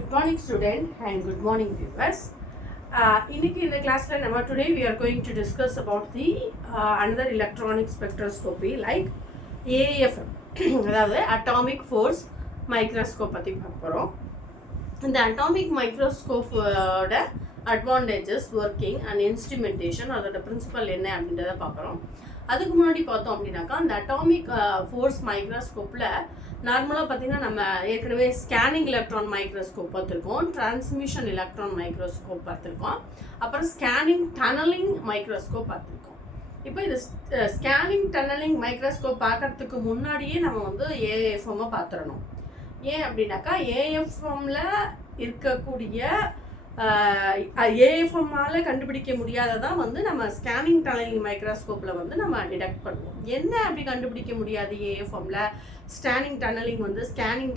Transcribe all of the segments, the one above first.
Good morning student and good morning viewers. இன்னைக்கு இந்த கிளாஸ்ல நம்ம today we are going to discuss about the another electronic spectroscopy like AFM அதாவது atomic force microscope பத்தி பார்க்க போறோம். இந்த atomic microscope ஓட advantages, working and instrumentation அதோட principle என்ன அப்படின்றத பார்க்குறோம். அதுக்கு முன்னாடி பார்த்தோம் அப்படின்னாக்கா அந்த அட்டாமிக் ஃபோர்ஸ் மைக்ரோஸ்கோப்பில் நார்மலாக பார்த்தீங்கன்னா நம்ம ஏற்கனவே ஸ்கேனிங் எலக்ட்ரான் மைக்ரோஸ்கோப் பார்த்துருக்கோம், டிரான்ஸ்மிஷன் எலக்ட்ரான் மைக்ரோஸ்கோப் பார்த்துருக்கோம், அப்புறம் ஸ்கேனிங் டனலிங் மைக்ரோஸ்கோப் பார்த்துருக்கோம். இப்போ இது ஸ்கேனிங் டனலிங் மைக்ரோஸ்கோப் பார்க்கறதுக்கு முன்னாடியே நம்ம வந்து ஏஎஃப்எம்மை பார்த்துடணும். ஏன் அப்படின்னாக்கா ஏஎஃப்எம்மில் இருக்கக்கூடிய ஏஎஃப்எம்மால் கண்டுபிடிக்க முடியாததான் வந்து நம்ம ஸ்கேனிங் டனலிங் மைக்ரோஸ்கோப்பில் வந்து நம்ம டிடெக்ட் பண்ணுவோம். என்ன அப்படி கண்டுபிடிக்க முடியாது ஏஎஃப்எம்மில் ஸ்கேனிங்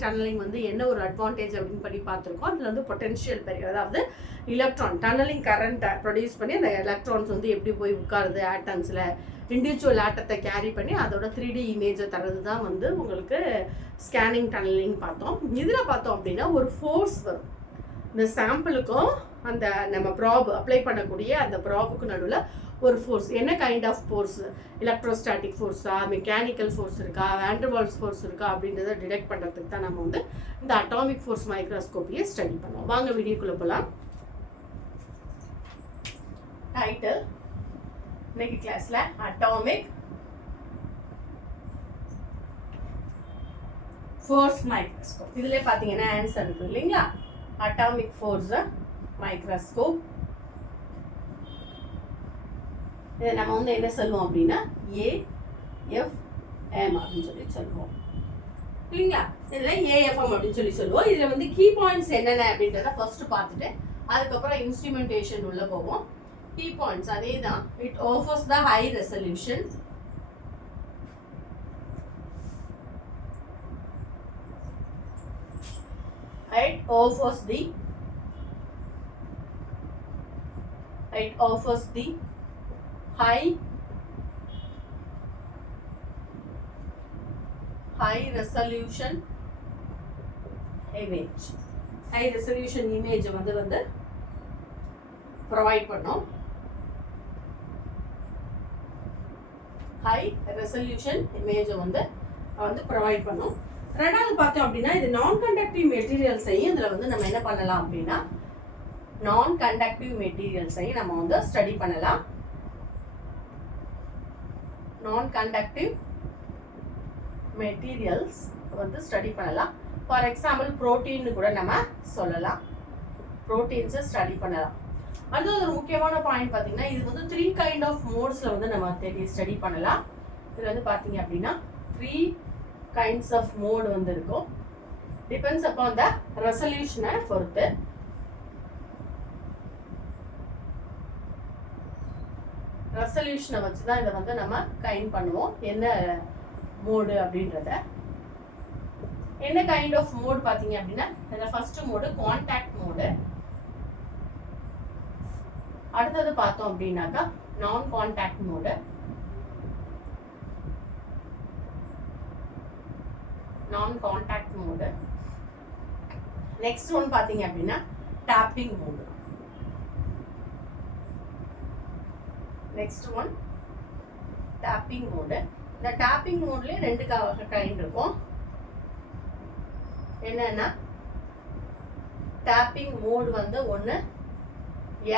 டனலிங் வந்து என்ன ஒரு அட்வான்டேஜ் அப்படின்னு படி பார்த்துருக்கோம். அதில் வந்து பொட்டென்ஷியல் பெரிய, அதாவது எலக்ட்ரான் டனலிங் கரண்ட்டை ப்ரொடியூஸ் பண்ணி அந்த எலக்ட்ரான்ஸ் வந்து எப்படி போய் உட்காருது ஆட்டம்ஸில், இண்டிவிஜுவல் ஆட்டத்தை கேரி பண்ணி அதோட 3D இமேஜை தரது தான் வந்து உங்களுக்கு ஸ்கேனிங் டனலிங் பார்த்தோம். இதில் பார்த்தோம் அப்படின்னா ஒரு ஃபோர்ஸ் வரும். இந்த சாம்பிளுக்கும் அந்த நம்ம ப்ராப் அப்ளை பண்ணக்கூடிய அந்த ப்ராபுக்கு நடுவில் ஒரு ஃபோர்ஸ், என்ன கைண்ட் ஆஃப் ஃபோர்ஸ், எலக்ட்ரோஸ்டாட்டிக் ஃபோர்ஸா, மெக்கானிக்கல் ஃபோர்ஸ் இருக்கா, வாண்டர்வால்ஸ் ஃபோர்ஸ் இருக்கா அப்படின்றத டிடெக்ட் பண்ணுறதுக்கு தான் நம்ம வந்து இந்த அட்டாமிக் ஃபோர்ஸ் மைக்ரோஸ்கோப்பியை ஸ்டடி பண்ணுவோம். வாங்க வீடியோக்குள்ளே போகலாம். டைட்டில் இன்னைக்கு கிளாஸில் அட்டாமிக் ஃபோர்ஸ் மைக்ரோஸ்கோப். இதிலே பார்த்தீங்கன்னா ஆன்சர் இருக்குது இல்லைங்களா? Atomic force microscope. இதை நம்ம வந்து என்ன சொல்லுவோம் அப்படின்னா ஏஎஃப்எம் அப்படின்னு சொல்லி சொல்லுவோம் இல்லைங்களா? இதில் ஏஎஃப்எம் அப்படின்னு சொல்லி சொல்லுவோம். இதில் வந்து கீ பாயிண்ட்ஸ் என்னென்ன அப்படின்றத ஃபர்ஸ்ட் பார்த்துட்டு அதுக்கப்புறம் இன்ஸ்ட்ருமெண்டேஷன் உள்ள போவோம். கீ பாயிண்ட்ஸ் அதே தான். It offers the high resolution, it offers the high resolution image. high resolution image வந்து provide பண்ணோம். high resolution image வந்து provide பண்ணோம். ரெண்டாவது பார்த்தோம் அப்படின்னா இது நான் கண்டக்டிவ் மெட்டீரியல்ஸையும் இதில் வந்து நம்ம என்ன பண்ணலாம் அப்படின்னா நான் கண்டக்டிவ் மெட்டீரியல்ஸையும் நம்ம வந்து ஸ்டடி பண்ணலாம். நான் கண்டக்டிவ் மெட்டீரியல்ஸ் வந்து ஸ்டடி பண்ணலாம். ஃபார் எக்ஸாம்பிள் புரோட்டீன் கூட நம்ம சொல்லலாம், புரோட்டீன்ஸை ஸ்டடி பண்ணலாம். அடுத்தது ஒரு முக்கியமான பாயிண்ட் பார்த்தீங்கன்னா இது வந்து 3 கைண்ட் ஆஃப் மோட்ஸில் வந்து நம்ம ஸ்டடி பண்ணலாம். இதில் வந்து பார்த்தீங்க அப்படின்னா 3 kinds of mode வந்து இருக்கும். depends upon the resolution பொறுத்து. ரெசல்யூஷனை வச்சு தான் இதை வந்து நம்ம கைண்ட் பண்ணுவோம் என்ன மோடு அப்படின்றத. என்ன கைண்ட் ஆஃப் மோடு பார்த்தீங்க அப்படின்னா இதில் ஃபர்ஸ்ட் மோடு கான்டாக்ட் மோடு, அடுத்தது பார்த்தோம் அப்படின்னாக்கா நான் கான்டாக்ட் மோடு, நான் கான்டாக்ட் மோடு. நெக்ஸ்ட் ஒன் பாத்தீங்க அப்படின்னா tapping mode. Next one tapping mode. இந்த டாப்பிங் மோட்லயே 2 கைண்ட் இருக்கும். என்னன்னா டாப்பிங் மோடு வந்து ஒன்று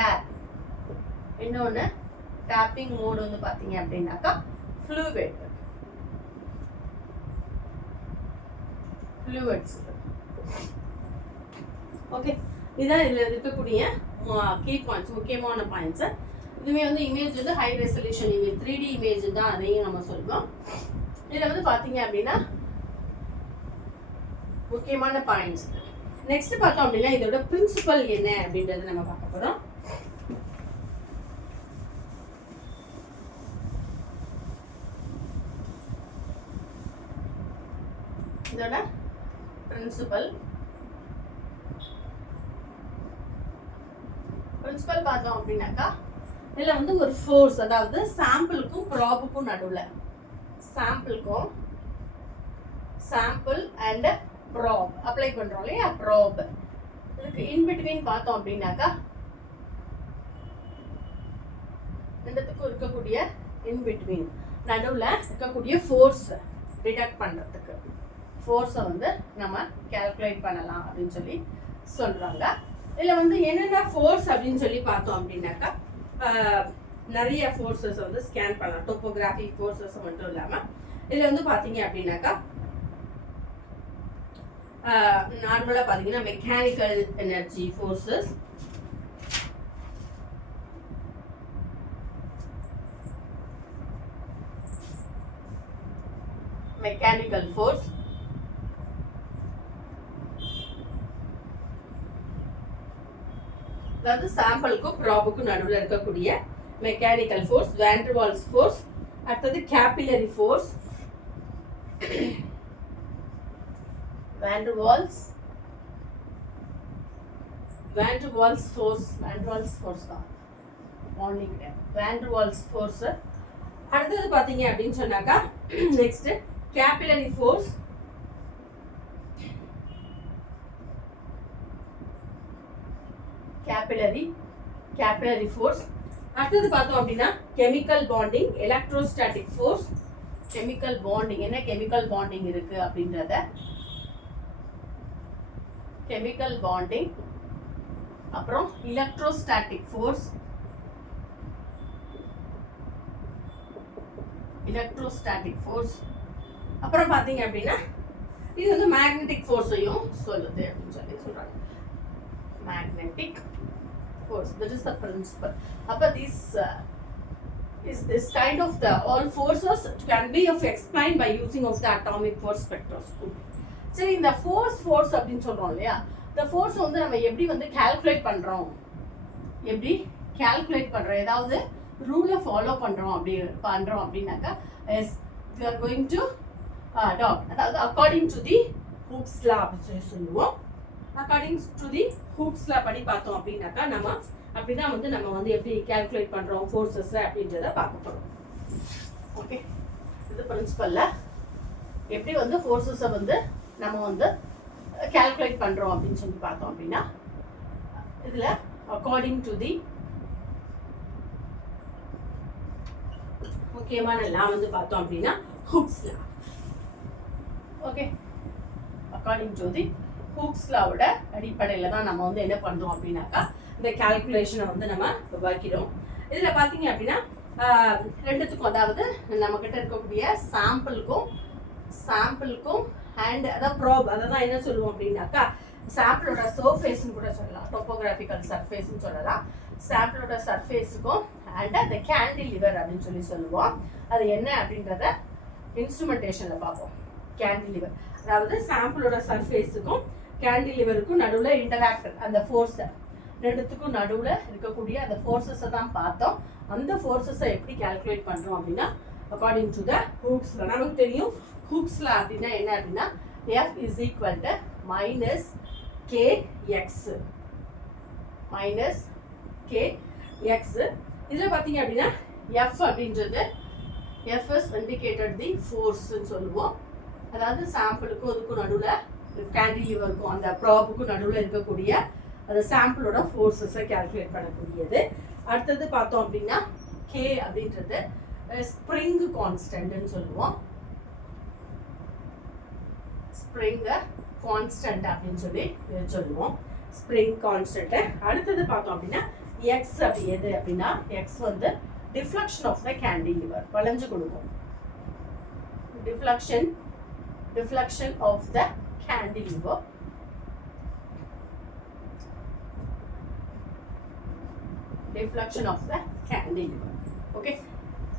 ஏர், இன்னொன்று டாப்பிங் மோடு வந்து பாத்தீங்க அப்படின்னாக்கா ஃப்ளூயிட். ஃப்ளூயிட்ஸ். ஓகே, இதான் இதில் இருக்கக்கூடிய கீ பாயிண்ட்ஸ், முக்கியமான பாயிண்ட்ஸ். இதுவுமே வந்து இமேஜ் வந்து high resolution image, 3D image தான் அதையும் நம்ம சொல்லுவோம். இதில் வந்து பார்த்தீங்க அப்படின்னா முக்கியமான பாயிண்ட்ஸ். நெக்ஸ்ட் பார்த்தோம் அப்படின்னா இதோட பிரின்சிபல் என்ன அப்படின்றத நம்ம பார்க்க போகிறோம். இதோட பிரின்சிபல் பார்த்தோம் அப்படின்னாக்கா இதில் வந்து ஒரு ஃபோர்ஸ், அதாவது சாம்பிளுக்கும் ப்ராபுக்கும் நடுவில், சாம்பிள் அண்ட் ப்ராப் அப்ளை பண்ணுறோம் இல்லையா, ப்ராப் இதுக்கு இன் பிட்வீன் பார்த்தோம் அப்படின்னாக்கா ரெண்டுத்துக்கும் இருக்கக்கூடிய இன் பிட்வீன் நடுவில் இருக்கக்கூடிய ஃபோர்ஸ் டிடெக்ட் பண்ணுறதுக்கு ஃபோர்ஸை வந்து நம்ம கால்குலேட் பண்ணலாம் அப்படின்னு சொல்லி சொல்கிறாங்க. இதில் வந்து என்னென்ன ஃபோர்ஸ் அப்படின்னு சொல்லி பார்த்தோம் அப்படின்னாக்கா நிறைய ஃபோர்ஸஸ் வந்து ஸ்கேன் பண்ணலாம். டோப்போகிராஃபி ஃபோர்ஸஸ் மட்டும் இல்லாமல் இதில் வந்து பார்த்தீங்க அப்படின்னாக்கா நார்மலாக பார்த்தீங்கன்னா mechanical energy forces, mechanical force, அதாவது சாம்பிளுக்கும் ப்ராபுக்கும் நடுவில் இருக்கக்கூடிய மெக்கானிக்கல் ஃபோர்ஸ், வேண்டர்வால்ஸ் ஃபோர்ஸ், அடுத்தது கேபிலரி ஃபோர்ஸ், வேண்டர்வால்ஸ் ஃபோர்ஸ் தான் மார்னிங் வேண்டர்வால்ஸ் ஃபோர்ஸ். அடுத்தது பார்த்தீங்க அப்படின்னு சொன்னாக்கா next capillary force, capillary force. அடுத்தது பார்த்தோம் அப்படின்னா chemical bonding, electrostatic force. Chemical bonding என்ன கெமிக்கல் பாண்டிங் இருக்கு அப்படின்றத, கெமிக்கல் பாண்டிங், அப்புறம் எலக்ட்ரோஸ்டாட்டிக் ஃபோர்ஸ், அப்புறம் பார்த்தீங்க அப்படின்னா இது வந்து மேக்னெட்டிக் ஃபோர்ஸையும் சொல்லுது அப்படின்னு சொல்லி சொல்றாங்க. Magnetic force, that is the principle. But this kind of the all forces can be explained by using of the atomic force spectroscopy. சரி, இந்த ஃபோர்ஸ் அப்படின்னு சொல்றோம் இல்லையா, இந்த ஃபோர்ஸ் வந்து நம்ம எப்படி வந்து கால்குலேட் பண்றோம், ஏதாவது ரூலை ஃபாலோ பண்றோம் அப்படின்னாக்கா we are going to அதாவது அக்கார்டிங் டு தி ஹூக்ஸ் லா அப்படின்னு சொல்லுவோம். அக்கார்டிங் டு தி ஹூக்ஸ் லா படி பார்த்தோம் அப்படின்னாக்கா நம்ம அப்படிதான் வந்து நம்ம வந்து எப்படி கால்குலேட் பண்றோம் ஃபோர்ஸஸ் அப்படின்றத பார்க்க போறோம். ஓகே, இது பிரின்சிபல்ல எப்படி வந்து ஃபோர்ஸஸை வந்து நம்ம வந்து கால்குலேட் பண்றோம் அப்படின்னு சொல்லி பார்த்தோம் அப்படின்னா இதுல அக்கார்டிங் டு தி முக்கியமான லா வந்து பார்த்தோம் அப்படின்னா Hooke's law. Okay, according to the Hooke's லாவோட அடிப்படையில் தான் நம்ம வந்து என்ன பண்ணுறோம் அப்படின்னாக்கா இந்த கால்குலேஷனை வந்து நம்ம வைக்கிறோம். இதில் பார்த்தீங்க அப்படின்னா ரெண்டுத்துக்கும், அதாவது நம்மக்கிட்ட இருக்கக்கூடிய சாம்பிளுக்கும் அண்ட் அதாவது ப்ராப், அதை தான் என்ன சொல்லுவோம் அப்படின்னாக்கா சாம்பிளோட சர்ஃபேஸ்ன்னு கூட சொல்லலாம், டோப்போகிராஃபிக்கல் சர்ஃபேஸ்ன்னு சொல்லலாம். சாம்பிளோட சர்ஃபேஸுக்கும் அண்ட் அந்த கேண்டிலிவர் அப்படின்னு சொல்லி சொல்லுவோம். அது என்ன அப்படின்றத இன்ஸ்ட்ருமெண்டேஷனில் பார்ப்போம். கேண்டிலிவர், அதாவது சாம்பிளோட சர்ஃபேஸுக்கும் கேண்டிலிவருக்கும் நடுவில் இன்டராக்டர், அந்த ஃபோர்ஸை ரெண்டுத்துக்கும் நடுவில் இருக்கக்கூடிய அந்த ஃபோர்ஸஸை தான் பார்த்தோம். அந்த ஃபோர்ஸஸை எப்படி கால்குலேட் பண்ணுறோம் அப்படின்னா அக்கார்டிங் டு த ஹூக்ஸ் லா. நமக்கு தெரியும் ஹூக்ஸ் லா அப்படின்னா என்ன அப்படின்னா F is equal to minus KX. இதில் பார்த்தீங்க அப்படின்னா F அப்படின்றது F is indicated the forceன்னு சொல்லுவோம். அதாவது சாம்பிளுக்கும் அதுக்கும் நடுவில் கேண்டிலிவருக்கும் அந்த ப்ராபுக்கும் நடுவில் இருக்கக்கூடிய அந்த சாம்பிளோட ஃபோர்ஸஸை கால்குலேட் பண்ணக்கூடியது. அடுத்தது பார்த்தோம் அப்படின்னா K அப்படின்றது ஸ்ப்ரிங் கான்ஸ்டன்ட்னு சொல்லுவோம். ஸ்ப்ரிங் கான்ஸ்டன்ட் அப்படின்னு சொல்லி சொல்லுவோம், ஸ்ப்ரிங் கான்ஸ்டன்ட். அடுத்தது பார்த்தோம் அப்படின்னா எக்ஸ் அப்படி எது அப்படின்னா எக்ஸ் வந்து டிஃப்ளக்ஷன் ஆஃப் த கேண்டிலிவர், வளைஞ்சு கொடுக்கும். Deflection of the cantilever. Deflection of the cantilever. Okay,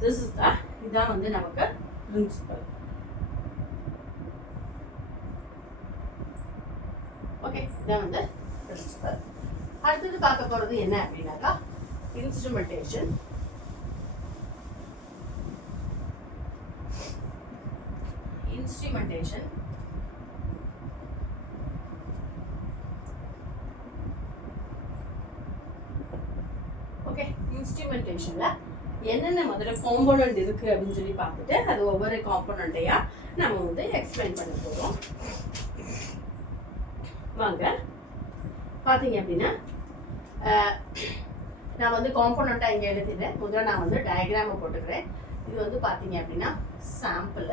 this is the இதான் வந்து நமக்கு principle. ஓகே, இதான் வந்து principle. அடுத்தது பார்க்க போறது என்ன அப்படின்னாக்கா இன்ஸ்ட்ருமெண்டேஷன். ஓகே, இன்ஸ்ட்ருமெண்டேஷன்ல என்னென்ன முதல்ல காம்போனன்ட் இருக்கு அப்படின்னு சொல்லி பார்த்துட்டு அது ஒவ்வொரு காம்போனன்ட்டையா நம்ம வந்து எக்ஸ்பிளைன் பண்ண போறோம். வாங்க பார்த்தீங்க அப்படின்னா நான் வந்து காம்போனண்ட்டாக இங்கே எழுதிட்டேன். முதல்ல நான் வந்து டயக்ராமை போட்டுக்கிறேன். இது வந்து பார்த்தீங்க அப்படின்னா சாம்பிள்.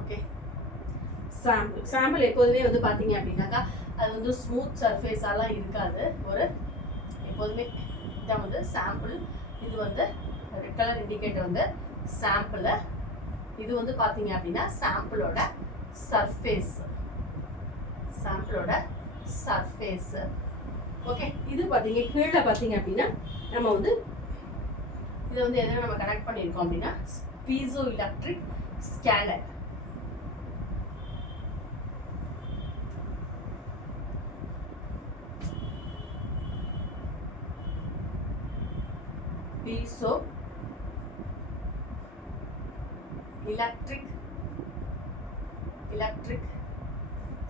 ஓகே, சாம்பிள் எப்போதுமே வந்து பார்த்தீங்க அப்படின்னாக்கா அது வந்து ஸ்மூத் சர்ஃபேஸாலாம் இருக்காது. ஒரு எப்போதுமே இதான் வந்து சாம்பிள். இது வந்து ரெட் கலர் இண்டிகேட்டர் வந்து சாம்பிள். இது வந்து பார்த்தீங்க அப்படின்னா சாம்பிளோட சர்ஃபேஸ். ஓகே, இது பார்த்தீங்க கீழே பார்த்தீங்க அப்படின்னா நம்ம வந்து இதை வந்து எதை நம்ம கனெக்ட் பண்ணியிருக்கோம் அப்படின்னா piezo electric scanner. Piezo electric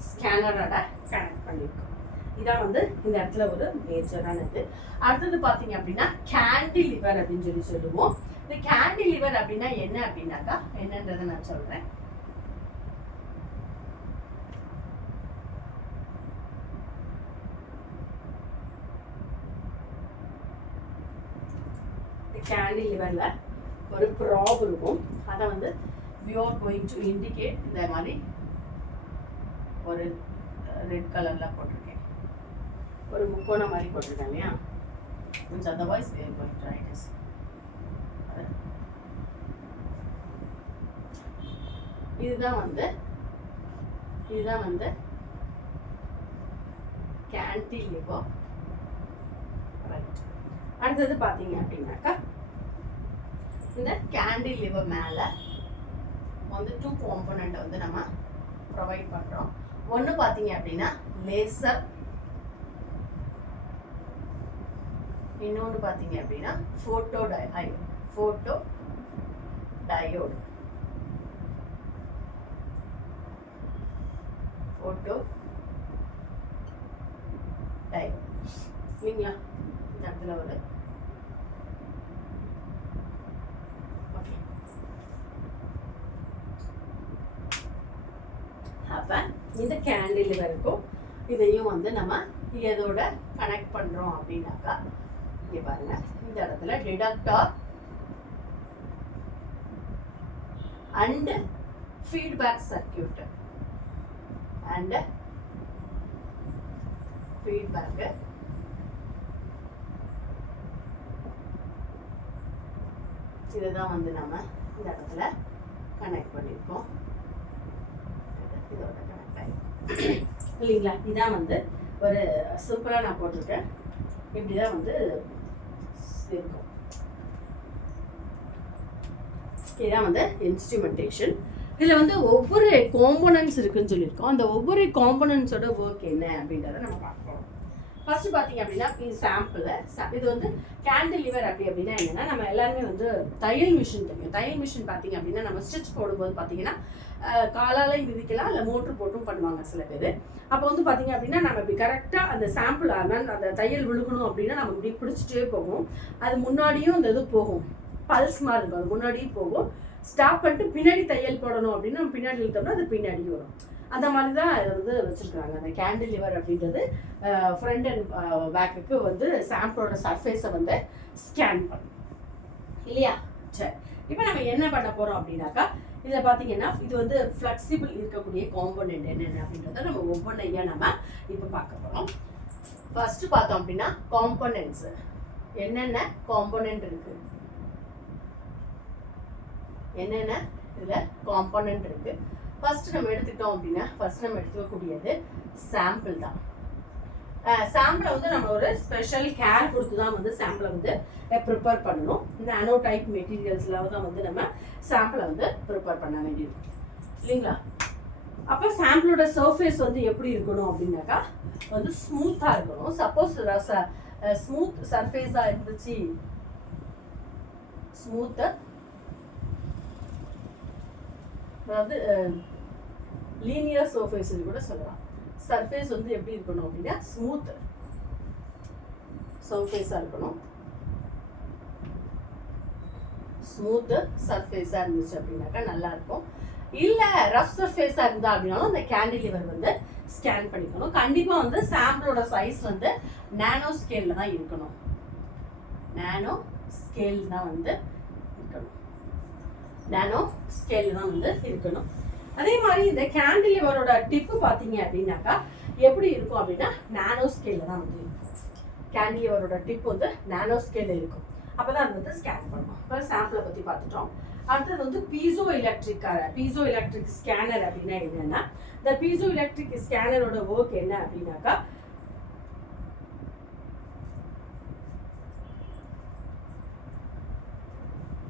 ஸ்கேனரோட கனெக்ட் பண்ணியிருக்கோம். இதான் வந்து இந்த இடத்துல ஒரு மேஜரானது. அடுத்தது பார்த்தீங்க அப்படின்னா கேண்டிலிவர் அப்படின்னு சொல்லுவோம். இந்த கேண்டிலிவர் அப்படின்னா என்ன அப்படின்னாக்கா என்னன்றதை நான் சொல்றேன். கேண்டிலிவர்ல ஒரு ப்ராப் இருக்கும். அதை வந்து we are going to indicate இந்த மாதிரி ஒரு ரெட் கலர்ல போட்டிருக்கேன். ஒரு முக்கோணம் மாதிரி போட்டிருக்கேன் இல்லையா? which otherwise we are going to write this. இதுதான் வந்து கேண்டிலிவர். ரைட். அடுத்தது பார்த்தீங்க அப்படின்னாக்கா இந்த கேண்டிலிவர் மேலே வந்து 2 காம்போனண்ட் வந்து நம்ம ப்ரொவைட் பண்ணுறோம். ஒன்று பார்த்தீங்க அப்படின்னா லேசர், இன்னொன்று பார்த்தீங்க அப்படின்னா ஃபோட்டோ டயோடு. இல்லைங்களா? இந்த இடத்துல ஒரு அப்போ இந்த கேண்டிலிவருக்கும் இதையும் வந்து நம்ம இதோட கனெக்ட் பண்ணுறோம் அப்படின்னாக்கா இங்கே பாருங்க, இந்த இடத்துல டிடக்டார் அண்ட் ஃபீட்பேக் சர்க்கியூட் இதுதான் வந்து நம்ம இந்த இடத்துல கனெக்ட் பண்ணியிருக்கோம். இதோட கனெக்ட் ஆகிருக்கும் இல்லைங்களா? இதான் வந்து ஒரு சூப்பராக நான் போட்டிருக்கேன். இப்படிதான் வந்து இருக்கும். இதுதான் வந்து இன்ஸ்ட்ருமெண்டேஷன். இதில் வந்து ஒவ்வொரு காம்போனன்ட்ஸ் இருக்குன்னு சொல்லியிருக்கோம். அந்த ஒவ்வொரு காம்போனன்ட்ஸோட ஒர்க் என்ன அப்படின்றத நம்ம பார்க்கலாம். ஃபர்ஸ்ட் பார்த்தீங்க அப்படின்னா சாம்பிள். இது வந்து கேண்டிலிவர் அப்படின்னா என்னன்னா, நம்ம எல்லாருமே வந்து தையல் மிஷின் தெரியும். தையல் மிஷின் பார்த்தீங்க அப்படின்னா நம்ம ஸ்டிச் போடும்போது பார்த்தீங்கன்னா காலால் மிதிக்கலாம், இல்லை மோட்ரு போட்டும் பண்ணுவாங்க சில பேர். அப்போ வந்து பார்த்தீங்க அப்படின்னா நம்ம இப்படி கரெக்டாக அந்த சாம்பிள் அந்த தையல் விழுகணும் அப்படின்னா நம்ம இப்படி பிடிச்சிட்டே போகும். அது முன்னாடியும் அந்த இது போகும், பல்ஸ் மாதிரி இருக்கும், அது முன்னாடியும் போகும். ஸ்டாப் பண்ணிட்டு பின்னாடி தையல் போடணும் அப்படின்னா நம்ம பின்னாடி இழுத்தோம்னா அது பின்னாடி வரும். அந்த மாதிரி தான் இதை வந்து வச்சுருக்காங்க. அந்த கேண்டிலிவர் அப்படின்றது ஃப்ரண்ட் அண்ட் பேக்குக்கு வந்து சாம்பிளோட சர்ஃபேஸை வந்து ஸ்கேன் பண்ணும் இல்லையா? சரி, இப்போ நம்ம என்ன பண்ண போகிறோம் அப்படின்னாக்கா இதில் பார்த்தீங்கன்னா இது வந்து ஃப்ளெக்சிபிள் இருக்கக்கூடிய காம்போனன்ட் என்னென்ன அப்படின்றத நம்ம ஒவ்வொன்றையா நம்ம இப்போ பார்க்க போகிறோம். ஃபர்ஸ்ட் பார்த்தோம் அப்படின்னா காம்போனன்ட்ஸ். என்னென்ன காம்போனன்ட் இருக்குது, என்னென்ன இதில் காம்போனன்ட் இருக்குது. ஃபர்ஸ்ட் நம்ம எடுத்துக்கிட்டோம் அப்படின்னா நம்ம எடுத்துக்கக்கூடியது சாம்பிள் தான். சாம்பிளை வந்து நம்ம ஒரு ஸ்பெஷல் கேர் கொடுத்து தான் வந்து சாம்பிளை வந்து ப்ரிப்பேர் பண்ணணும். இந்த அனோ டைப் மெட்டீரியல்ஸில் தான் வந்து நம்ம சாம்பிளை வந்து ப்ரிப்பேர் பண்ண வேண்டியது இல்லைங்களா? அப்போ சாம்பிளோட சர்ஃபேஸ் வந்து எப்படி இருக்கணும் அப்படின்னாக்கா வந்து ஸ்மூத்தாக இருக்கணும். சப்போஸ் ஸ்மூத் சர்ஃபேஸாக இருந்துச்சு, ஸ்மூத்தை அதாவது லீனியர் சர்ஃபேஸ் கூட சொல்லலாம். சர்ஃபேஸ் வந்து எப்படி இருக்கணும் அப்படின்னா ஸ்மூத் சர்ஃபேஸாக இருக்கணும். ஸ்மூத் சர்ஃபேஸாக இருந்துச்சு அப்படின்னாக்கா நல்லாயிருக்கும். இல்லை ரஃப் சர்ஃபேஸாக இருந்தால் அப்படின்னாலும் அந்த கேண்டிலிவர் வந்து ஸ்கேன் பண்ணிக்கணும். கண்டிப்பாக வந்து சாம்பிளோட சைஸ் வந்து நானோ ஸ்கேலில் தான் இருக்கணும். நானோ ஸ்கேல் தான் வந்து இருக்கணும். நானோ ஸ்கேல் தான் வந்து இருக்கணும். அதே மாதிரி இந்த கேண்டிலிவரோட டிப்பு பார்த்தீங்க அப்படின்னாக்கா எப்படி இருக்கும் அப்படின்னா நானோ ஸ்கேலில் தான் வந்து இருக்கும். கேண்டிலிவரோட டிப் வந்து நானோ ஸ்கேலில் இருக்கும். அப்போ தான் அது வந்து ஸ்கேன் பண்ணணும். இப்போ சாம்பிளை பற்றி பார்த்துட்டோம். அடுத்தது வந்து பீசோ எலக்ட்ரிக் ஸ்கேனர் அப்படின்னா என்னன்னா, இந்த பீசோ எலக்ட்ரிக் ஸ்கேனரோட ஒர்க் என்ன அப்படின்னாக்கா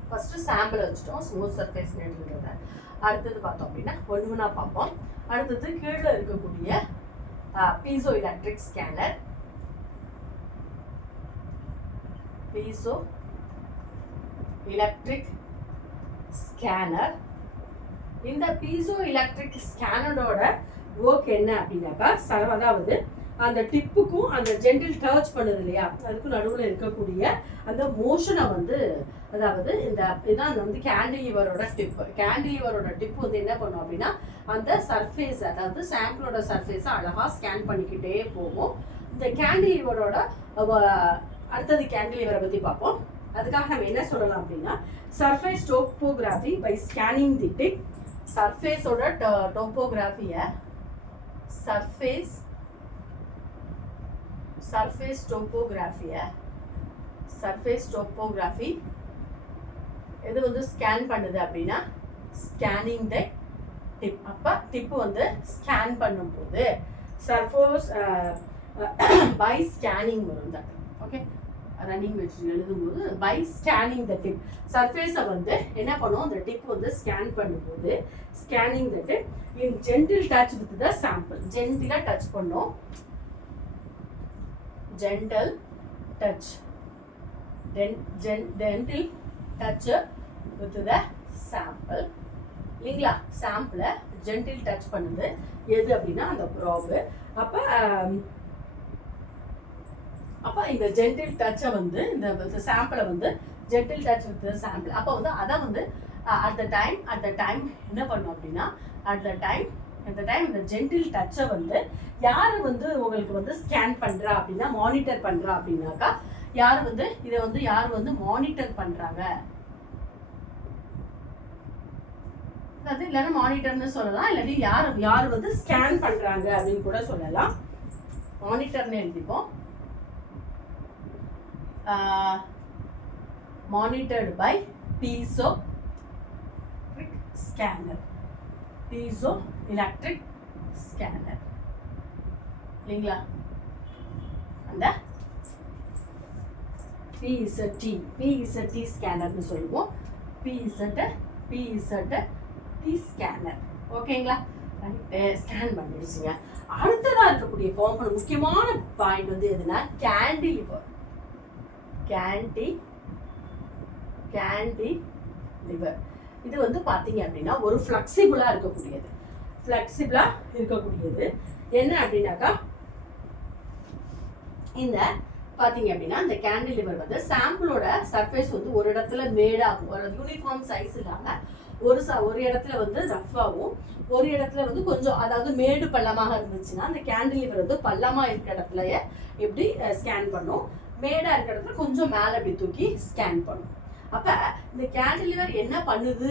ஃபர்ஸ்ட் சாம்பிள் வச்சுட்டோம் ஸ்மூத் சர்ஃபேஸ் எடுத்துக்கிறத. அடுத்தது பார்த்தோம் அப்படின்னா ஒன்றுனா பார்ப்போம். அடுத்தது கீழே இருக்கக்கூடிய piezo electric scanner. Piezo electric scanner. இந்த பீசோ எலக்ட்ரிக் ஸ்கேனரோட ஒர்க் என்ன அப்படின்னாக்கா அதாவது அந்த டிப்புக்கும் அந்த ஜென்டில் டச் பண்ணுது இல்லையா, அதுக்கும் நடுவில் இருக்கக்கூடிய அந்த மோஷனை வந்து, அதாவது இதான் வந்து கேண்டிலிவரோட டிப். கேண்டிலிவரோட டிப் வந்து என்ன பண்ணும் அப்படின்னா அந்த சர்ஃபேஸ், அதாவது சாம்பிளோட சர்ஃபேஸை அழகாக ஸ்கேன் பண்ணிக்கிட்டே போகும். இந்த கேண்டிலிவரோட அடுத்தது கேண்டிலிவரை பற்றி பார்ப்போம். அதுக்காக நம்ம என்ன சொல்லலாம் அப்படின்னா surface topography by scanning the tip. சர்ஃபேஸோட டோப்போகிராஃபியை சர்ஃபேஸ் டோப்போகிராஃபி எது வந்து ஸ்கேன் பண்ணுது அப்படின்னா ஸ்கேனிங் த டிப். அப்போ டிப்பு வந்து ஸ்கேன் பண்ணும்போது சர்ஃபேஸ் பை ஸ்கேனிங் வரும் தான். ஓகே, ரன்னிங் வச்சு எழுதும்போது பை ஸ்கேனிங் த டிப் சர்ஃபேஸை வந்து என்ன பண்ணும், அந்த டிப் வந்து ஸ்கேன் பண்ணும்போது scanning the tip in gentle touch with the sample. ஜென்டிலாக டச் பண்ணும். gentle touch with the sample. இல்லைங்களா, சாம்பிளை ஜென்டில் டச் பண்ணுது எது அப்படின்னா அந்த ப்ராபு. அப்போ இந்த ஜென்டில் டச்சை வந்து இந்த சாம்பிளை வந்து ஜென்டில் டச் வித் சாம்பிள். அப்போ வந்து அதான் வந்து அட் த டைம் என்ன பண்ணும் அப்படின்னா அட் த டைம் இந்த ஜென்டில் டச்சை வந்து யார் வந்து உங்களுக்கு வந்து ஸ்கேன் பண்ணுறா அப்படின்னா மானிட்டர் பண்ணுறா அப்படின்னாக்கா யார் வந்து இதை வந்து யார் வந்து மானிட்டர் பண்ணுறாங்க, அது இல்லைன்னா மானிட்டர்னு சொல்லலாம், இல்லாட்டி யார் வந்து ஸ்கேன் பண்ணுறாங்க அப்படின்னு கூட சொல்லலாம். மானிட்டர்னு எழுதிப்போம். Monitored by piezo scanner. Piezo electric scanner இல்லைங்களா. அந்த PZT ஸ்கேனர்னு சொல்லுவோம். PZT scanner. ஓகேங்களா, ஸ்கேன் பண்ணிடுச்சுங்க. அடுத்ததாக இருக்கக்கூடிய காம்பவுண்ட் முக்கியமான பாயிண்ட் வந்து எதுனா கேண்டிலிவர். இது வந்து பார்த்தீங்க அப்படின்னா ஒரு ஃப்ளெக்சிபிளாக இருக்கக்கூடியது. என்ன அப்படின்னாக்கா இந்த பார்த்தீங்க அப்படின்னா இந்த கேண்டிலிவர் வந்து சாம்பிளோட சர்ஃபேஸ் வந்து ஒரு இடத்துல மேடாகும், ஒரு யூனிஃபார்ம் சைஸ் இல்லாமல் ஒரு இடத்துல வந்து ரஃப்பாகவும் ஒரு இடத்துல வந்து கொஞ்சம், அதாவது மேடு பள்ளமாக இருந்துச்சுன்னா அந்த கேண்டிலிவர் வந்து பள்ளமாக இருக்கிற இடத்துல எப்படி ஸ்கேன் பண்ணும், மேடாக இருக்கிற இடத்துல கொஞ்சம் மேலே அப்படி தூக்கி ஸ்கேன் பண்ணும். அப்போ இந்த கேண்டிலிவர் என்ன பண்ணுது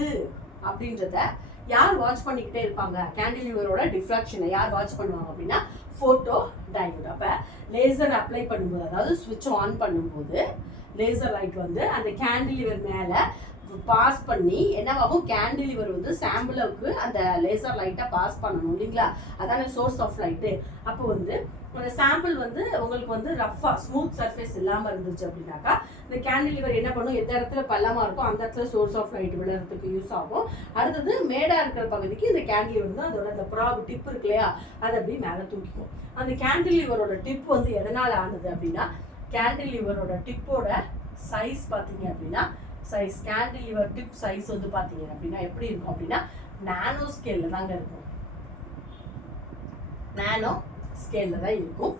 அப்படின்றத யார் வாட்ச் பண்ணிக்கிட்டே இருப்பாங்க, கேண்டிலிவரோட டிஃப்ராக்ஷனை யார் வாட்ச் பண்ணுவாங்க அப்படின்னா ஃபோட்டோ டயோட். அப்போ லேசர் அப்ளை பண்ணும்போது, அதாவது ஸ்விட்ச் ஆன் பண்ணும்போது லேசர் லைட் வந்து அந்த கேண்டிலிவர் மேலே பாஸ் பண்ணி என்னவாகும், கேண்டிலிவர் வந்து சாம்பிளுக்கு அந்த லேசர் லைட்டை பாஸ் பண்ணணும் இல்லைங்களா, அதான சோர்ஸ் ஆஃப் லைட்டு. அப்போ வந்து அந்த சாம்பிள் வந்து உங்களுக்கு வந்து ரஃபாக ஸ்மூத் சர்ஃபேஸ் இல்லாமல் இருந்துச்சு அப்படின்னாக்கா இந்த கேண்டிலிவர் என்ன பண்ணும், எந்த இடத்துல பள்ளமாக இருக்கும் அந்த இடத்துல சோர்ஸ் ஆஃப் லைட் விழுறதுக்கு யூஸ் ஆகும். அடுத்தது மேடாக இருக்கிற பகுதிக்கு இந்த கேண்டிலிவர் வந்து அதோட அந்த ப்ராப் டிப் இருக்கு இல்லையா, அதை அப்படி மேலே தூக்கிக்கும். அந்த கேண்டிலிவரோட டிப் வந்து எதனால் ஆனது அப்படின்னா கேண்டிலிவரோட டிப்போட சைஸ் பார்த்தீங்க அப்படின்னா கேண்டிலிவர் டிப் சைஸ் வந்து பார்த்தீங்க அப்படின்னா எப்படி இருக்கும் அப்படின்னா நானோ ஸ்கேலில் தாங்க இருக்கும். நானோ ஸ்கேலில் தான் இருக்கும்.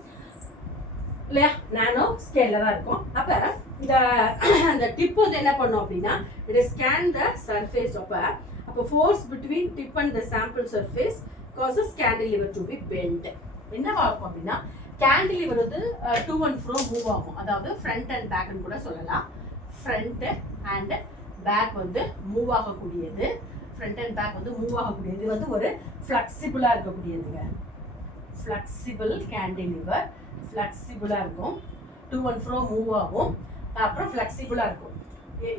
இல்லையா, நானோ ஸ்கேலில் தான் இருக்கும். அப்போ இந்த அந்த டிப் வந்து என்ன பண்ணும் அப்படின்னா இட் ஸ்கேன் த சர்ஃபேஸ். அப்போ force between tip and the sample surface causes cantilever to be bent. என்னவாகும் அப்படின்னா கேண்டிலிவர் வந்து டூ அண்ட் ஃப்ரோ மூவ் ஆகும். அதாவது ஃப்ரண்ட் அண்ட் பேக்னு கூட சொல்லலாம். ஃப்ரண்ட் அண்ட் பேக் வந்து மூவ் ஆகக்கூடியது. ஃப்ரண்ட் அண்ட் பேக் வந்து மூவ் ஆகக்கூடியது வந்து ஒரு ஃப்ளெக்சிபிளாக இருக்கக்கூடியதுங்க. ஃப்ளெக்சிபிள் கேண்டிலிவர் ஃப்ளெக்சிபிளாக இருக்கும். டூ அண்ட் ஃப்ரோ மூவ் ஆகும். அப்புறம் ஃப்ளெக்சிபிளாக இருக்கும்.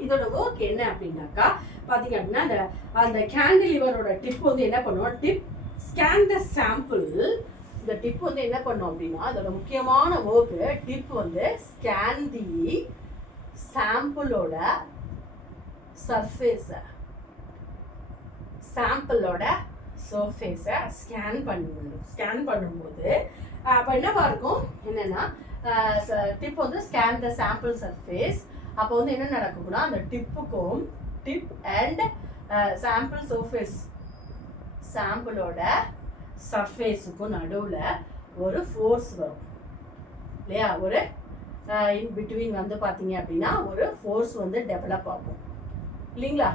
இதோட ஒர்க் என்ன அப்படின்னாக்கா பார்த்தீங்க அப்படின்னா அந்த கேண்டிலிவரோட டிப் வந்து என்ன பண்ணுவோம், டிப் ஸ்கேன் த சாம்பிள். இந்த டிப் வந்து என்ன பண்ணும் அப்படின்னா அதோட முக்கியமான ஒர்க்கு டிப் வந்து ஸ்கேன் தி சாம்பிளோட சர்ஃபேஸை, சாம்பிளோட சர்ஃபேஸை ஸ்கேன் பண்ணும்போது அப்போ என்னவா இருக்கும் என்னன்னா டிப் வந்து ஸ்கேன் த சாம்பிள் சர்ஃபேஸ். அப்போ வந்து என்ன நடக்கும்னா அந்த டிப்புக்கும் டிப் அண்ட் சாம்பிள் சர்ஃபேஸ், சாம்பிளோட சர்ஃபேஸுக்கும் நடுவில் ஒரு ஃபோர்ஸ் வரும் இல்லையா. ஒரு இன் பிட்வீன் வந்து பார்த்தீங்க அப்படின்னா ஒரு ஃபோர்ஸ் வந்து டெவலப் ஆகும் இல்லைங்களா.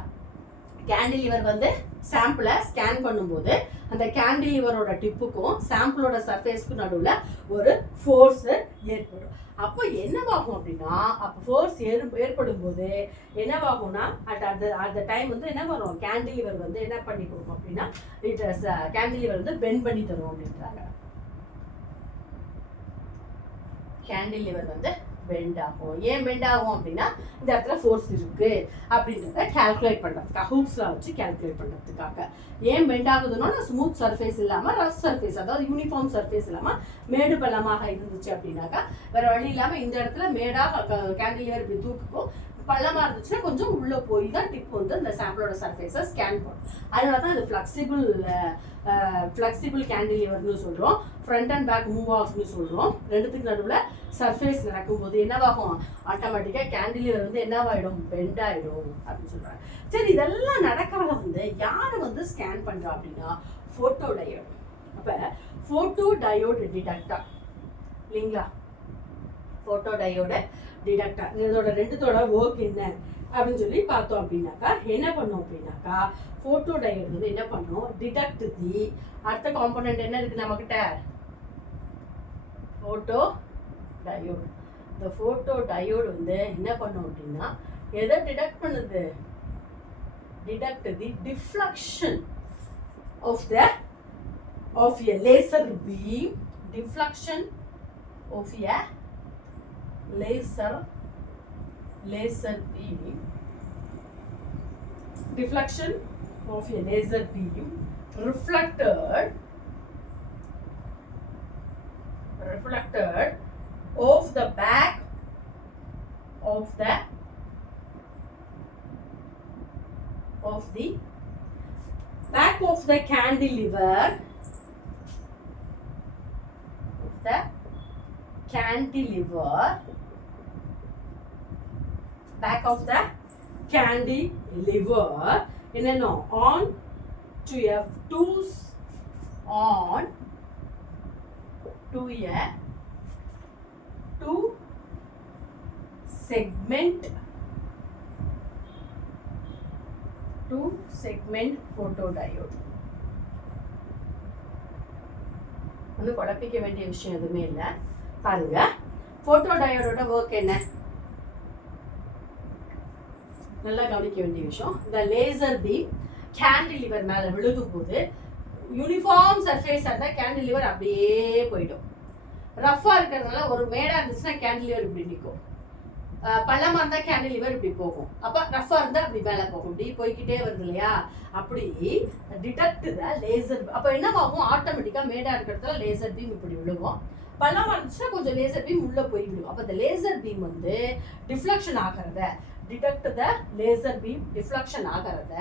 கேண்டிலிவர் வந்து சாம்பிளை ஸ்கேன் பண்ணும்போது அந்த கேண்டிலிவரோட டிப்புக்கும் சாம்பிளோட சர்ஃபேஸ்க்கும் நடுவில் ஒரு ஃபோர்ஸ் ஏற்படும். அப்போ என்னவாகும் அப்படின்னா அப்போ ஃபோர்ஸ் ஏற்படும் போது என்னவாகும்னா அந்த டைம் வந்து என்ன வரும், கேண்டிலிவர் வந்து என்ன பண்ணி கொடுக்கும் அப்படின்னா கேண்டிலிவர் வந்து பெண்ட் பண்ணி தரும் அப்படின்றாங்க. கேண்டிலிவர் வந்து பெண்ட் ஆகும். ஏன் பெண்ட் ஆகும் அப்படின்னா இந்த இடத்துல ஃபோர்ஸ் இருக்கு அப்படின்றத கால்குலேட் பண்ணுறதுக்காக, ஹூப்ஸ்ல வச்சு கால்குலேட் பண்ணுறதுக்காக. ஏன் பெண்ட் ஆகுதுன்னா ஸ்மூத் சர்ஃபேஸ் இல்லாமல் ரஃப் சர்ஃபேஸ், அதாவது யூனிஃபார்ம் சர்ஃபேஸ் இல்லாமல் மேடு பள்ளமாக இருந்துச்சு அப்படின்னாக்கா வேற வழி இல்லாமல் இந்த இடத்துல மேடாக கேண்டிலிவர் இப்படி தூக்குக்கும், பள்ளமாக இருந்துச்சுன்னா கொஞ்சம் உள்ளே போய் தான் டிப் வந்து அந்த சாம்பிளோட சர்ஃபேஸை ஸ்கேன் பண்ணும். அதனால தான் இது ஃப்ளெக்சிபிள் கேண்டிலிவர்னு சொல்கிறோம். ஃப்ரண்ட் அண்ட் பேக் மூவ் ஆஃப்னு சொல்கிறோம். ரெண்டுத்துக்கு நடுவில் சர்ஃபேஸ் நடக்கும்போது என்னவாகும், ஆட்டோமேட்டிக்காக கேண்டிலிவர் வந்து என்னவாயிடும், பெண்ட் ஆகிடும் அப்படின்னு சொல்கிறாங்க. சரி, இதெல்லாம் நடக்கிறத வந்து யார் வந்து ஸ்கேன் பண்ணுறா அப்படின்னா ஃபோட்டோ டயோடு. அப்போ ஃபோட்டோ டயோடு டிடெக்டர் இல்லைங்களா. ஃபோட்டோ டயோடு டிடெக்டர் இதோட ரெண்டுத்தோட ஒர்க் என்ன அப்படின்னு சொல்லி பார்த்தோம் அப்படின்னாக்கா என்ன பண்ணோம் அப்படின்னாக்கா ஃபோட்டோ டயோடு வந்து என்ன பண்ணோம், டிடெக்ட் தி அடுத்த காம்பனண்ட் என்ன இருக்குது நம்மக்கிட்ட, ஃபோட்டோ டயோடு. இந்த ஃபோட்டோ டயோடு வந்து என்ன பண்ணும் அப்படின்னா எதை டிடெக்ட் பண்ணுது, detect the deflection of a laser beam, deflection of a laser beam, deflection of a laser beam reflected of the back of the back of the cantilever, back of the cantilever என்னன்னா on to a two segment photodiode. ஒன்றும் குழப்பிக்க வேண்டிய விஷயம் எதுவுமே இல்லை. பாருங்க, ஃபோட்டோடயோடோட work என்ன, நல்லா கவனிக்க வேண்டிய விஷயம். இந்த லேசர் பீம் கேண்டிலிவர் மேலே விழுகும் போது யூனிஃபார்ம் சர்ஃபேஸ் இருந்தால் கேண்டிலிவர் அப்படியே போயிடும். ரஃப்பாக இருக்கிறதுனால ஒரு மேடாக இருந்துச்சுன்னா கேண்டிலிவர் இப்படி நிற்கும், பள்ளமாக இருந்தால் கேண்டிலிவர் இப்படி போகும். அப்போ ரஃப்பாக இருந்தால் அப்படி மேலே போகும், இப்படி போய்கிட்டே வருது இல்லையா. அப்படி டிடெக்ட் த லேசர். அப்போ என்னவாகும், ஆட்டோமேட்டிக்காக மேடாக இருக்கிறதுல லேசர் பீம் இப்படி விழுவோம், பள்ளமாக இருந்துச்சுன்னா கொஞ்சம் லேசர் பீம் உள்ளே போய் விடும். அப்போ இந்த லேசர் பீம் வந்து டிஃப்ளக்ஷன் ஆகிறத, detect the laser beam deflection ஆகிறத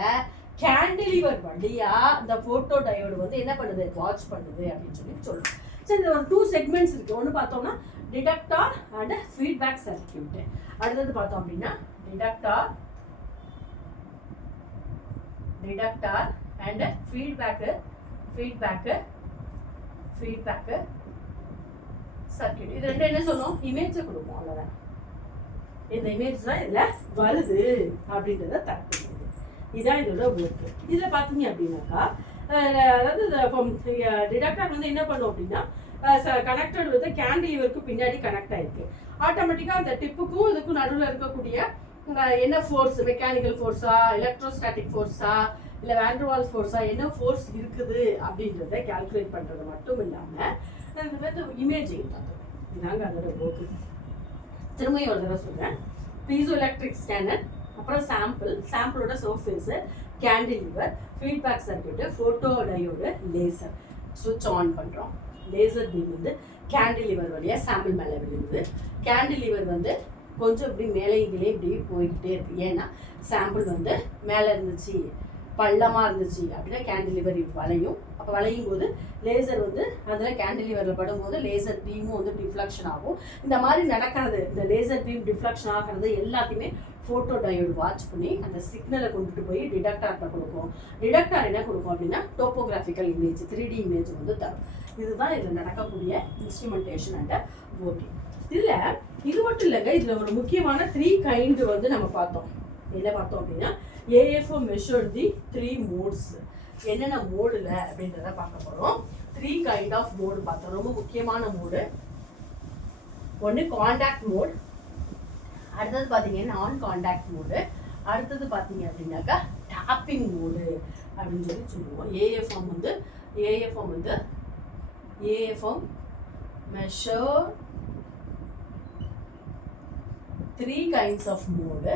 கேண்டிலிவர் வழியா இந்த ஃபோட்டோ டயோடு வந்து என்ன பண்ணுது, வாட்ச் பண்ணுது அப்படின்னு சொல்லுவோம். சரி, இந்த ஒரு 2 செக்மெண்ட்ஸ் இருக்கு. ஒன்று பார்த்தோம்னா டிடெக்டார் அண்ட் ஃபீட்பேக் சர்க்யூட். அடுத்தது பார்த்தோம் அப்படின்னா டிடெக்டார் அண்ட் ஃபீட்பேக் சர்க்கியூட். இது ரெண்டு என்ன சொல்லும், இமேஜை கொடுக்கும், அவ்வளோதான். இந்த இமேஜ் தான் இதில் வருது அப்படின்றத தரக்கூடியது. இதுதான் இதோட ஒர்க்கு. இதில் பார்த்தீங்க அப்படின்னாக்கா அதாவது டிடெக்டர் வந்து என்ன பண்ணும் அப்படின்னா கனெக்டட் வந்து கேண்டிலிவருக்கு பின்னாடி கனெக்ட் ஆயிருக்கு. ஆட்டோமேட்டிக்காக அந்த டிப்புக்கும் இதுக்கும் நடுவில் இருக்கக்கூடிய என்ன ஃபோர்ஸ், மெக்கானிக்கல் ஃபோர்ஸா, எலக்ட்ரோஸ்டாட்டிக் ஃபோர்ஸா, இல்லை வேண்டர்வால்ஸ் ஃபோர்ஸா, என்ன ஃபோர்ஸ் இருக்குது அப்படின்றத கால்குலேட் பண்ணுறது மட்டும் இல்லாமல் இந்த வந்து இமேஜிங் பார்த்துருவோம். இதுதாங்க அதோட ஒர்க்கு. திரும்பியும் ஒரு தடவை சொல்கிறேன். பீசோ எலக்ட்ரிக் ஸ்கேனர், அப்புறம் சாம்பிளோட surface, cantilever, feedback circuit, photo diode, laser. சுவிட்ச் ஆன் பண்ணுறோம். லேசர் பீம் வந்து கேண்டிலிவர் வழியாக சாம்பிள் மேலே விழுகுது. கேண்டிலிவர் வந்து கொஞ்சம் இப்படி மேலே இதிலே இப்படி போய்கிட்டே இருக்குது. ஏன்னா சாம்பிள் வந்து மேலே இருந்துச்சு, பள்ளமாக இருந்துச்சு அப்படின்னா கேண்டிலிவர் வளையும். அப்போ வளையும் போது லேசர் வந்து அதில் கேண்டிலிவரில் படும்போது லேசர் பீமும் வந்து டிஃப்ளெக்ஷன் ஆகும். இந்த மாதிரி நடக்கிறது, இந்த லேசர் பீம் டிஃப்ளெக்ஷன் ஆகிறது எல்லாத்தையுமே ஃபோட்டோ டயோடு வாட்ச் பண்ணி அந்த சிக்னலை கொண்டுட்டு போய் டிடெக்டார்கிட்ட கொடுக்கும். டிடெக்டார் என்ன கொடுக்கும் அப்படின்னா டோப்போகிராஃபிக்கல் இமேஜ், 3D இமேஜ் வந்து தரும். இதுதான் இதில் நடக்கக்கூடிய இன்ஸ்ட்ருமெண்டேஷன் அண்ட் ஒர்க்கிங். இதில் இது மட்டும் இல்லைங்க, இதில் ஒரு முக்கியமான 3 கைண்டு வந்து நம்ம பார்த்தோம். என்ன பார்த்தோம் அப்படின்னா AFO measured the 3 modes. என்னென்ன மோடில் அப்படின்றத பார்க்க போகிறோம். 3 கைண்ட் ஆஃப் மோடு பார்த்தோம். ரொம்ப முக்கியமான மோடு ஒன்று காண்டாக்ட் மோட், அடுத்தது பார்த்தீங்கன்னா நான் காண்டாக்ட் மோடு, அடுத்தது பார்த்தீங்க அப்படின்னாக்கா டாப்பிங் மோடு அப்படின்னு சொல்லுவோம். AFM வந்து AFM measure 3 kinds of mode.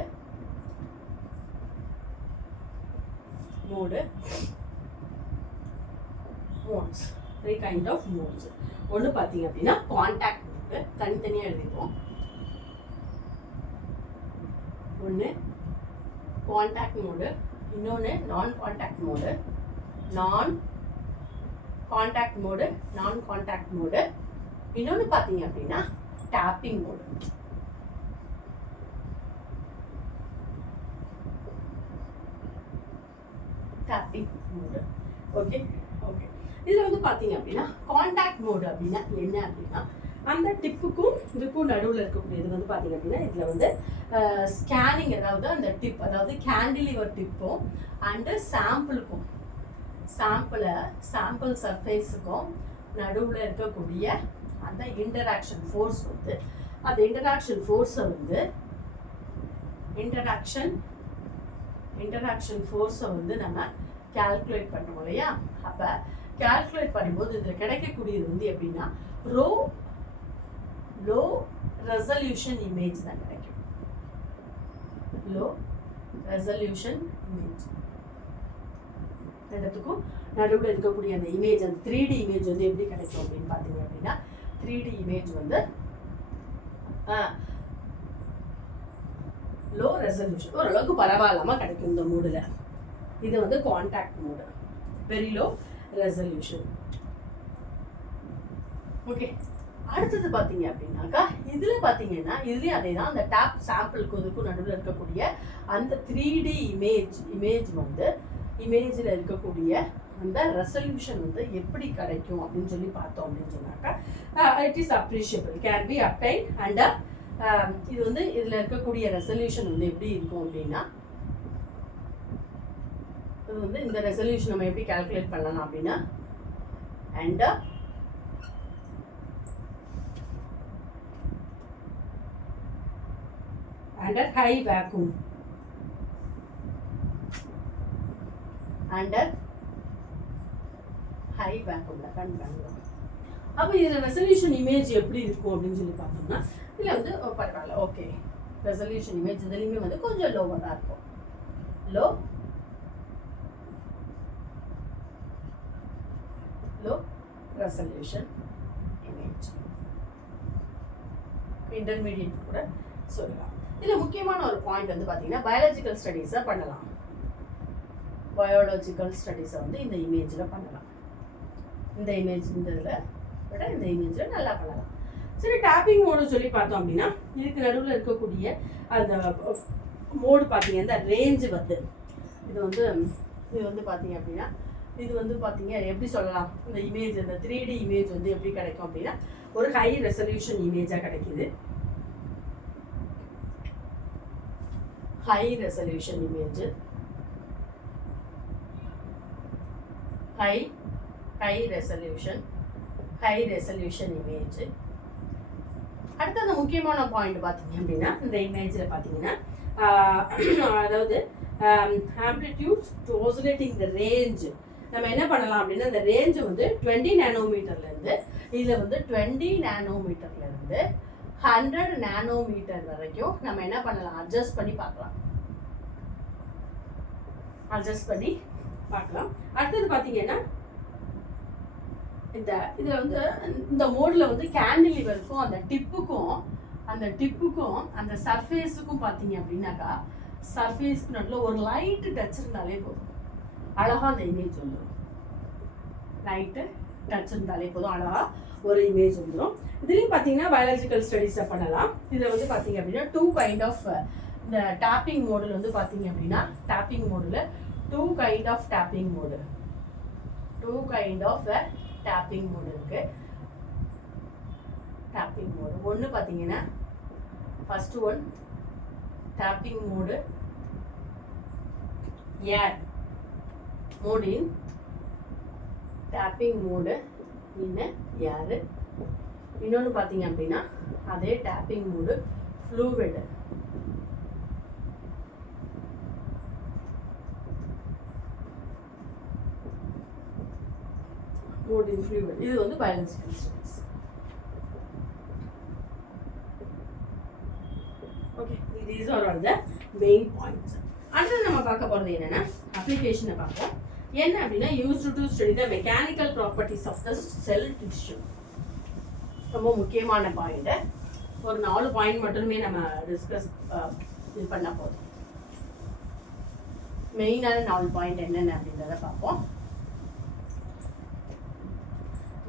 Modes 3 kind of modes. ஒன்று பார்த்தீங்க அப்படின்னா காண்டாக்ட் மோடு, தனித்தனியாக எழுதிப்போம். ஒன்று காண்டாக்ட் மோடு, இன்னொன்று நான் காண்டாக்ட் மோடு, இன்னொன்று பார்த்தீங்க அப்படின்னா டாப்பிங் மோடு. ஓகே. இதில் வந்து பார்த்தீங்க அப்படின்னா காண்டாக்ட் மோடு அப்படின்னா என்ன அப்படின்னா அந்த டிப்புக்கும் இதுக்கும் நடுவில் இருக்கக்கூடியது வந்து பார்த்தீங்க அப்படின்னா இதில் வந்து ஸ்கேனிங், அதாவது அந்த டிப், அதாவது கேண்டிலிவர் டிப்பும் அண்டு சாம்பிள் சர்ஃபேஸுக்கும் நடுவில் இருக்கக்கூடிய அந்த இன்டராக்ஷன் ஃபோர்ஸ் வந்து அந்த இன்டராக்ஷன் ஃபோர்ஸை வந்து நம்ம கால்குலேட் பண்ணுறோம் இல்லையா? அப்போ கால்குலேட் பண்ணும்போது இதில் கிடைக்கக்கூடியது வந்து எப்படின்னா லோ ரெசல்யூஷன் இமேஜ் தான் கிடைக்கும். லோ ரெசல்யூஷன் இமேஜ் இடத்துக்கும் நடுவில் இருக்கக்கூடிய அந்த இமேஜ், அந்த 3D இமேஜ் வந்து எப்படி கிடைக்கும் அப்படின்னு பார்த்தீங்க அப்படின்னா 3D இமேஜ் வந்து லோ ரெசல்யூஷன், ஓரளவுக்கு பரவாயில்லாமல் கிடைக்கும் இந்த மோடில். இது வந்து contact mode, very low resolution. Okay. அடுத்தது பார்த்தீங்க அப்படின்னாக்கா இதில் பார்த்தீங்கன்னா இதுலேயும் அதே தான், அந்த டாப் சாம்பிளுக்கு இதுக்கும் நடுவில் இருக்கக்கூடிய அந்த 3D இமேஜ் வந்து இமேஜில் இருக்கக்கூடிய அந்த ரெசல்யூஷன் வந்து எப்படி கிடைக்கும் அப்படின்னு சொல்லி பார்த்தோம் அப்படின்னு சொன்னாக்கா it is appreciable, can be obtained. And இது வந்து இதில் இருக்கக்கூடிய ரெசல்யூஷன் வந்து எப்படி இருக்கும் அப்படின்னா இது வந்து இந்த ரெசல்யூஷன் நம்ம எப்படி கால்குலேட் பண்ணலாம் அப்படின்னா under high vacuum, அப்போ இதில் ரெசல்யூஷன் இமேஜ் எப்படி இருக்கும் அப்படின்னு சொல்லி பார்த்தோம்னா இதில் வந்து பரவாயில்ல, ஓகே, ரெசல்யூஷன் இமேஜ் இதுலேயுமே வந்து கொஞ்சம் லோவாக தான் இருக்கும். லோ ரெசல்யூஷன் இமேஜ், இன்டர்மீடியட் கூட சொல்லலாம். இதில் முக்கியமான ஒரு பாயிண்ட் வந்து பார்த்தீங்கன்னா பயாலஜிக்கல் ஸ்டடீஸை பண்ணலாம். பயாலஜிக்கல் ஸ்டடீஸை வந்து இந்த இமேஜில் பண்ணலாம். இந்த இமேஜ் இந்த இதில் விட இந்த இமேஜில் நல்லா பண்ணலாம். சரி, டாப்பிங் மோடு சொல்லி பார்த்தோம் அப்படின்னா இதுக்கு நடுவில் இருக்கக்கூடிய அந்த மோடு பார்த்தீங்கன்னா இந்த ரேஞ்சு வந்து இது வந்து பார்த்தீங்க அப்படின்னா இது வந்து பார்த்தீங்க எப்படி சொல்லலாம், இந்த இமேஜ் இந்த 3D இமேஜ் வந்து எப்படி கிடைக்கும் அப்படின்னா ஒரு ஹை ரெசல்யூஷன் இமேஜாக கிடைக்குது. High resolution image, high resolution image. அடுத்தது முக்கியமான பாயிண்ட் பார்த்தீங்க அப்படின்னா இந்த இமேஜில் பார்த்தீங்கன்னா அதாவது amplitude to oscillating the range. நம்ம என்ன பண்ணலாம் அப்படின்னா இந்த ரேஞ்சு வந்து 20 நானோமீட்டர்லேருந்து இதில் வந்து 20 நானோமீட்டர்லேருந்து 100 நானோமீட்டர் வரைக்கும் நம்ம என்ன பண்ணலாம், அட்ஜஸ்ட் பண்ணி பார்க்கலாம். அடுத்தது பார்த்தீங்கன்னா இதில் வந்து இந்த மோடில் வந்து கேண்டிலிவருக்கும் அந்த டிப்புக்கும் அந்த சர்ஃபேஸுக்கும் பார்த்தீங்க அப்படின்னாக்கா சர்ஃபேஸ்க்கு நடுவில் ஒரு லைட்டு டச் இருந்தாலே போதும், அழகாக அந்த இமேஜ் வந்துடும். லைட்டு டச் இருந்தாலே போதும், அழகாக ஒரு இமேஜ் வந்துடும். இதுலேயும் பார்த்தீங்கன்னா பயாலஜிக்கல் ஸ்டடீஸை பண்ணலாம். இதில் வந்து பார்த்தீங்க அப்படின்னா 2 கைண்ட் ஆஃப் இந்த டேப்பிங் மோடில் வந்து பார்த்தீங்க அப்படின்னா டேப்பிங் மோடில் 2 கைண்ட் ஆஃப் டேப்பிங் மோடு இருக்கு. டேப்பிங் மோடு ஒன்று பார்த்தீங்கன்னா first one tapping mode air mode in tapping mode இன்னும் ஏர். இன்னொன்று பார்த்தீங்க அப்படின்னா அதே tapping mode fluid. Mode in fluid இது வந்து biological studies. Okay, these are all the main points. அடுத்து நம்ம பார்க்க போகிறது என்னன்னா அப்ளிகேஷனை பார்ப்போம். என்ன அப்படின்னா used to study the mechanical properties of the cell tissue. ரொம்ப முக்கியமான பாயிண்ட். ஒரு 4 பாயிண்ட் மட்டுமே நம்ம டிஸ்கஸ் இது பண்ண போதும். மெயினான 4 பாயிண்ட் என்னென்ன அப்படின்றத பார்ப்போம்.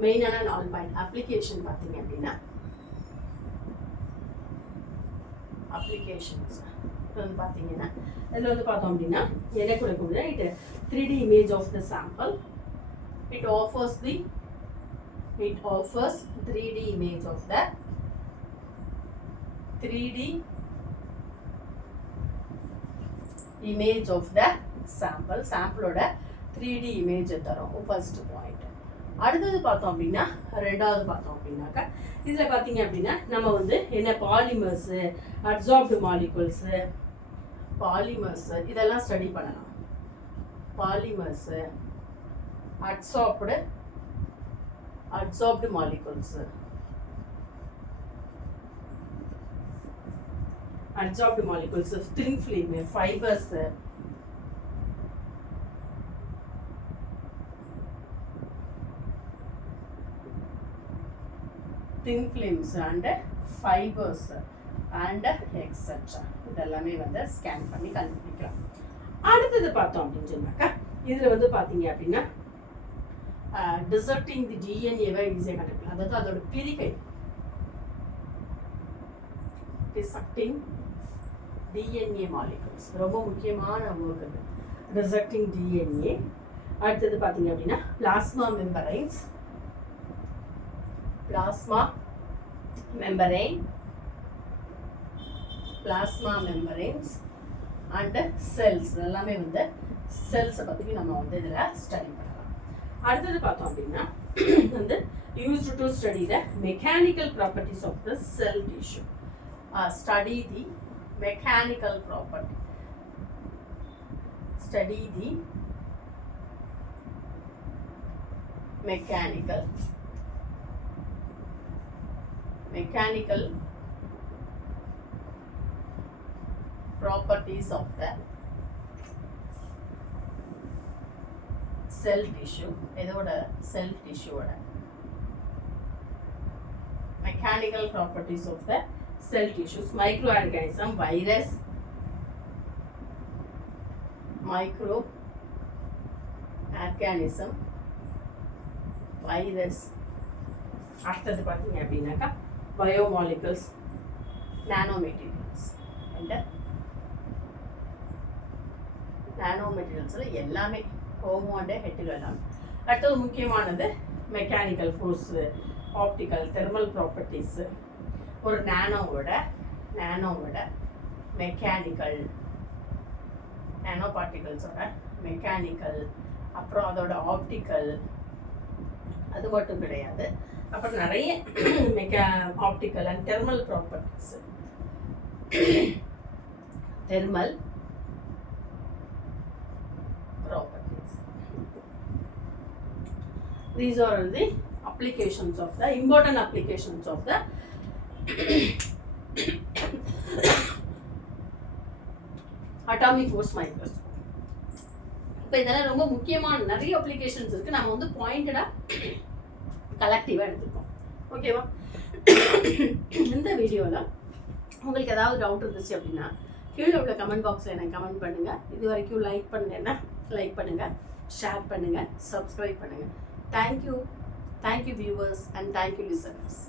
மெயினான 4 பாயிண்ட் அப்ளிகேஷன் பார்த்தீங்க அப்படின்னா அப்ளிகேஷன்ஸ் வந்து பார்த்தீங்கன்னா இதில் வந்து பார்த்தோம் அப்படின்னா என்ன கொடுக்கும், it 3D image of the sample. It offers 3D image of the 3D image of the sample. சாம்பிளோட 3D image தரும் ஃபர்ஸ்ட் பாயிண்ட். அடுத்தது பார்த்தோம் அப்படின்னா ரெண்டாவது பார்த்தோம் அப்படின்னாக்கா இதில் பார்த்தீங்க அப்படின்னா நம்ம வந்து என்ன பாலிமர்ஸு அப்சார்ப்டு மாலிகுல்ஸு இதெல்லாம் ஸ்டடி பண்ணலாம். Polymers absorbed molecules thin film fibres thin films and fibers and etc. இதெல்லாமே வந்து ஸ்கேன் பண்ணி கண்டுபிடிக்கலாம். அடுத்தது பார்த்தோம் அப்படின்னு சொன்னாக்கா இதில் வந்து பார்த்தீங்க அப்படின்னா டிசர்டிங் தி டிஎன்ஏவை ஈஸியாக கண்டுபிடிக்கலாம். அதாவது அதோட பிரிகை டிசர்டிங் டிஎன்ஏ மாலிகுல்ஸ் ரொம்ப முக்கியமான ஒர்க் அது டிசர்டிங் டிஎன்ஏ. அடுத்தது பார்த்தீங்க அப்படின்னா பிளாஸ்மா மெம்பரைன்ஸ் அண்ட் செல்ஸ் எல்லாமே வந்து செல்ஸை பற்றி நம்ம வந்து இதில் ஸ்டடி பண்ணலாம். அடுத்தது பார்த்தோம் அப்படின்னா வந்து used to study the mechanical properties of the cell tissue. Study the mechanical property. Study the mechanical properties of the cell tissue. இதோட cell tissue ஓட mechanical properties of the cell tissues. Microorganism, virus, microorganism, virus. அடுத்தது பார்த்தீங்க அப்படின்னாக்கா biomolecules, நானோமெட்டீரியல்ஸ். அந்த நானோமெட்டீரியல்ஸில் எல்லாமே ஓமோட ஹெட்டுகளாம். அடுத்தது முக்கியமானது mechanical force, optical, thermal properties. ஒரு நானோவோட மெக்கானிக்கல், நானோ பார்ட்டிகல்ஸோட மெக்கானிக்கல், அப்புறம் அதோட ஆப்டிக்கல், அது மட்டும் கிடையாது, அப்புறம் நிறைய optical and thermal properties. Thermal properties. These are the applications of the important applications of the atomic force microscope. இப்போ இதெல்லாம் ரொம்ப முக்கியமான நிறைய அப்ளிகேஷன்ஸ் இருக்குது. நம்ம வந்து பாயிண்டடாக கலெக்டிவாக எடுத்துருக்கோம். ஓகேவா? இந்த வீடியோவில் உங்களுக்கு ஏதாவது டவுட் இருந்துச்சு அப்படின்னா கீழே உள்ள கமெண்ட் பாக்ஸில் எனக்கு கமெண்ட் பண்ணுங்கள். இது வரைக்கும் லைக் பண்ணலைன்னா லைக் பண்ணுங்கள், ஷேர் பண்ணுங்கள், சப்ஸ்கிரைப் பண்ணுங்கள். Thank you viewers and thank you listeners.